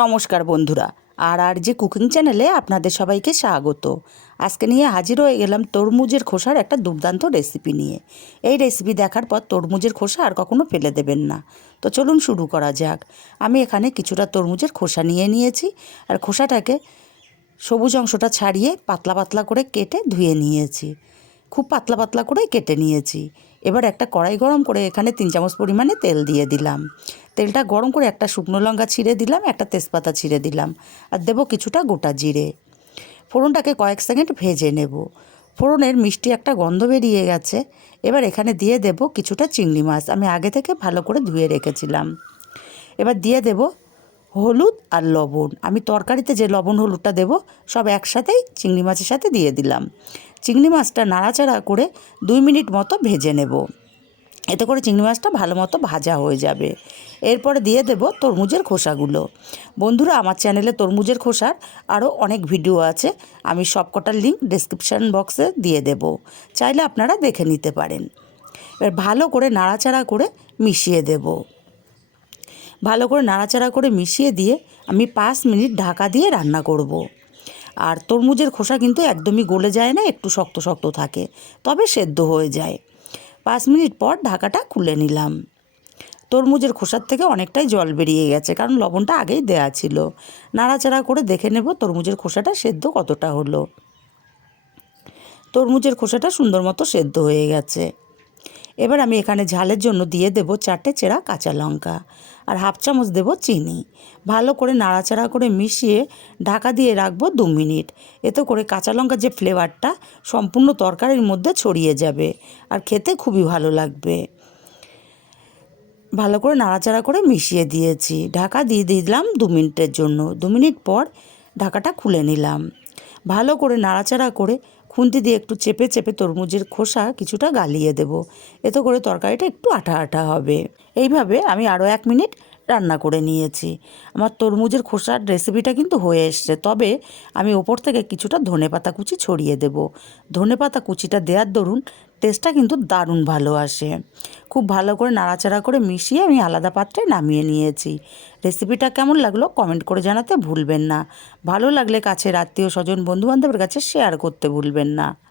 নমস্কার বন্ধুরা, আর আর যে কুকিং চ্যানেলে আপনাদের সবাইকে স্বাগত। আজকে নিয়ে হাজির হয়ে গেলাম তরমুজের খোসার একটা দুর্দান্ত রেসিপি নিয়ে। এই রেসিপি দেখার পর তরমুজের খোসা আর কখনো ফেলে দেবেন না। তো চলুন শুরু করা যাক। আমি এখানে কিছুটা তরমুজের খোসা নিয়ে নিয়েছি, আর খোসাটাকে সবুজ অংশটা ছাড়িয়ে পাতলা পাতলা করে কেটে ধুয়ে নিয়েছি। খুব পাতলা পাতলা করে কেটে নিয়েছি। এবার একটা কড়াই গরম করে এখানে তিন চামচ পরিমাণে তেল দিয়ে দিলাম। তেলটা গরম করে একটা শুকনো লঙ্কা ছিঁড়ে দিলাম, একটা তেজপাতা ছিঁড়ে দিলাম আর দেবো কিছুটা গোটা জিরে। ফোড়নটাকে কয়েক সেকেন্ড ভেজে নেব। ফোড়নের মিষ্টি একটা গন্ধ বেরিয়ে গেছে। এবার এখানে দিয়ে দেব কিছুটা চিংড়ি মাছ। আমি আগে থেকে ভালো করে ধুয়ে রেখেছিলাম। এবার দিয়ে দেব হলুদ আর লবণ। আমি তরকারিতে যে লবণ হলুদটা দেব, সব একসাথেই চিংড়ি মাছের সাথে দিয়ে দিলাম। চিংড়ি মাছটা নাড়াচাড়া করে দুই মিনিট মতো ভেজে নেব। এতে করে চিংড়ি মাছটা ভালো মতো ভাজা হয়ে যাবে। এরপরে দিয়ে দেব তরমুজের খোসাগুলো। বন্ধুরা, আমার চ্যানেলে তরমুজের খোসার আরও অনেক ভিডিও আছে। আমি সবকটার লিঙ্ক ডিসক্রিপশান বক্সে দিয়ে দেব। চাইলে আপনারা দেখে নিতে পারেন। এবার ভালো করে নাড়াচাড়া করে মিশিয়ে দেবো। ভালো করে নাড়াচাড়া করে মিশিয়ে দিয়ে আমি পাঁচ মিনিট ঢাকা দিয়ে রান্না করব। আর তরমুজের খোসা কিন্তু একদমই গলে যায় না, একটু শক্ত শক্ত থাকে, তবে সেদ্ধ হয়ে যায়। পাঁচ মিনিট পর ঢাকাটা খুলে নিলাম। তরমুজের খোসার থেকে অনেকটাই জল বেরিয়ে গেছে, কারণ লবণটা আগেই দেয়া ছিল। নাড়াচাড়া করে দেখে নেব তরমুজের খোসাটা সেদ্ধ কতটা হলো। তরমুজের খোসাটা সুন্দর মতো সেদ্ধ হয়ে গেছে। এবার আমি এখানে ঝালের জন্য দিয়ে দেব চারটে চেরা কাঁচা লঙ্কা আর হাফ চামচ দেব চিনি। ভালো করে নাড়াচাড়া করে মিশিয়ে ঢাকা দিয়ে রাখব দু মিনিট। এতে করে কাঁচা লঙ্কার যে ফ্লেভারটা সম্পূর্ণ তরকারির মধ্যে ছড়িয়ে যাবে আর খেতে খুবই ভালো লাগবে। ভালো করে নাড়াচাড়া করে মিশিয়ে দিয়েছি। ঢাকা দিয়ে দিলাম দু মিনিটের জন্য। দু মিনিট পর ঢাকাটা খুলে নিলাম। ভালো করে নাড়াচাড়া করে খুন্তি দিয়ে একটু চেপে চেপে তরমুজের খোসা কিছুটা গালিয়ে দেব। এতে করে তরকারিটা একটু আঠা আঠা হবে। এইভাবে আমি আরও এক মিনিট রান্না করে নিয়েছি। আমার তরমুজের খোসার রেসিপিটা কিন্তু হয়ে এসছে। তবে আমি ওপর থেকে কিছুটা ধনে পাতা কুচি ছড়িয়ে দেব। ধনে পাতা কুচিটা দেওয়ার দরুন টেস্টটা কিন্তু দারুণ ভালো আসে। খুব ভালো করে নাড়াচাড়া করে মিশিয়ে আমি আলাদা পাত্রে নামিয়ে নিয়েছি। রেসিপিটা কেমন লাগল কমেন্ট করে জানাতে ভুলবেন না। ভালো লাগলে কাছের আত্মীয় স্বজন বন্ধুবান্ধবের কাছে শেয়ার করতে ভুলবেন না।